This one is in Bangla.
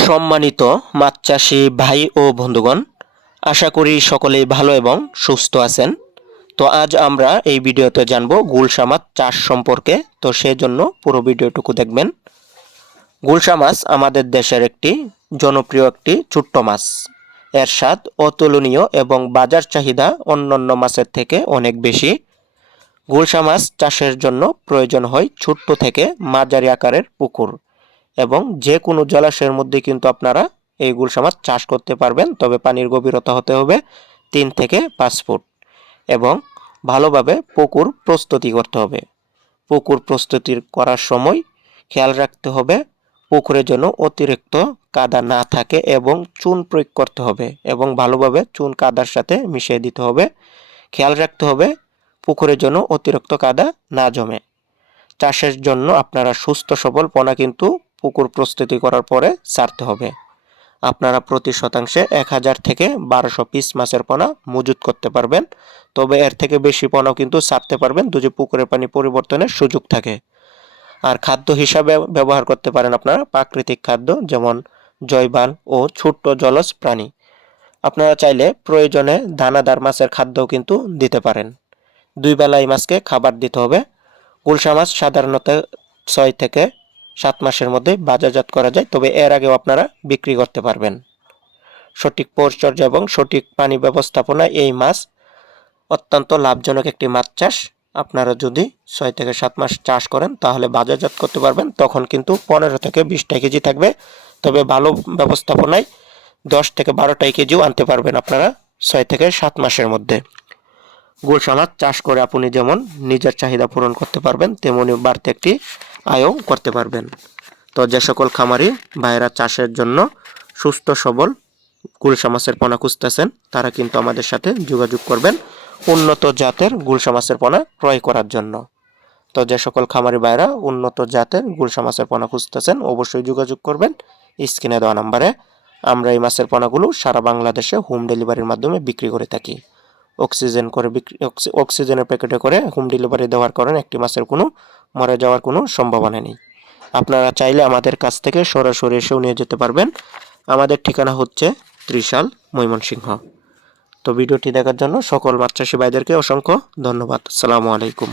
সম্মানিত মাছ চাষি ভাই ও বন্ধুগণ, আশা করি সকলেই ভালো এবং সুস্থ আছেন। তো আজ আমরা এই ভিডিওতে জানব গুলশা মাছ চাষ সম্পর্কে। তো সেজন্য পুরো ভিডিওটুকু দেখবেন। গুলশা মাছ আমাদের দেশের একটি জনপ্রিয় একটি ছোট্ট মাছ। এর স্বাদ অতুলনীয় এবং বাজার চাহিদা অন্যান্য মাছের থেকে অনেক বেশি। গুলশা মাছ চাষের জন্য প্রয়োজন হয় ছোট্ট থেকে মাঝারি আকারের পুকুর। এবং যে কোনো জলাশয়ের মধ্যে কিন্তু আপনারা এই গুলশা মাছ চাষ করতে পারবেন, তবে পানির গভীরতা হতে হবে তিন থেকে পাঁচ ফুট এবং ভালোভাবে পুকুর প্রস্তুতি করতে হবে। পুকুর প্রস্তুতি করার সময় খেয়াল রাখতে হবে পুকুরের জন্য অতিরিক্ত কাদা না থাকে এবং চুন প্রয়োগ করতে হবে এবং ভালোভাবে চুন কাদার সাথে মিশিয়ে দিতে হবে। খেয়াল রাখতে হবে পুকুরের জন্য অতিরিক্ত কাদা না জমে। চাষের জন্য আপনারা সুস্থ সবল পোনা কিন্তু পুকুর প্রস্তুতি করার পরে ছাড়তে হবে। আপনারা প্রতি শতাংশে এক হাজার থেকে বারোশো পিস মাছের পোনা মজুত করতে পারবেন। তবে এর থেকে বেশি পোনাও কিন্তু ছাড়তে পারবেন দুজি পুকুরের পানি পরিবর্তনের সুযোগ থাকে। আর খাদ্য হিসাবে ব্যবহার করতে পারেন আপনারা প্রাকৃতিক খাদ্য, যেমন জৈবাল ও ছোট্ট জলজ প্রাণী। আপনারা চাইলে প্রয়োজনে দানাদার মাছের খাদ্যও কিন্তু দিতে পারেন। দুই বেলা এই মাছকে খাবার দিতে হবে। গুলশা মাছ সাধারণত ছয় থেকে সাত মাসের মধ্যে বাজারজাত করা যায়, তবে এর আগেও আপনারা বিক্রি করতে পারবেন। সঠিক পরিচর্যা এবং সঠিক পানি ব্যবস্থাপনা এই মাছ অত্যন্ত লাভজনক একটি মাছ চাষ। আপনারা যদি ছয় থেকে সাত মাস চাষ করেন, তাহলে বাজারজাত করতে পারবেন। তখন কিন্তু পনেরো থেকে বিশটা কেজি থাকবে। তবে ভালো ব্যবস্থাপনায় দশ থেকে বারোটাই কেজিও আনতে পারবেন আপনারা ছয় থেকে সাত মাসের মধ্যে। গুলশা মাছ চাষ করে আপনি যেমন নিজের চাহিদা পূরণ করতে পারবেন, তেমনি বাড়তি একটি আয়ও করতে পারবেন। তো যে সকল খামারি ভাইয়েরা চাষের জন্য সুস্থ, সবল গুলশা মাছের পোনা খুঁজতেছেন, তারা কিন্তু আমাদের সাথে যোগাযোগ করবেন উন্নত জাতের গুলশা পোনা ক্রয় করার জন্য। তো যে সকল খামারি ভাইরা উন্নত জাতের গুলশা মাছের পোনা খুঁজতেছেন, অবশ্যই যোগাযোগ করবেন। স্ক্রিনে দেওয়া নাম্বারে আমরা এই মাছের পোনাগুলো সারা বাংলাদেশে হোম ডেলিভারির মাধ্যমে বিক্রি করে থাকি। অক্সিজেন করে বিক্রি অক্সিজেনের প্যাকেটে করে হোম ডেলিভারি দেওয়ার কারণে একটি মাছের কোনো মরে যাওয়ার কোনো সম্ভাবনা নেই। আপনারা চাইলে আমাদের কাছ থেকে সরাসরি এসেও নিয়ে যেতে পারবেন। আমাদের ঠিকানা হচ্ছে ত্রিশাল ময়মনসিংহ। তো ভিডিওটি দেখার জন্য সকল বাচ্চা সেবাইদেরকে অসংখ্য ধন্যবাদ। সালামু আলাইকুম।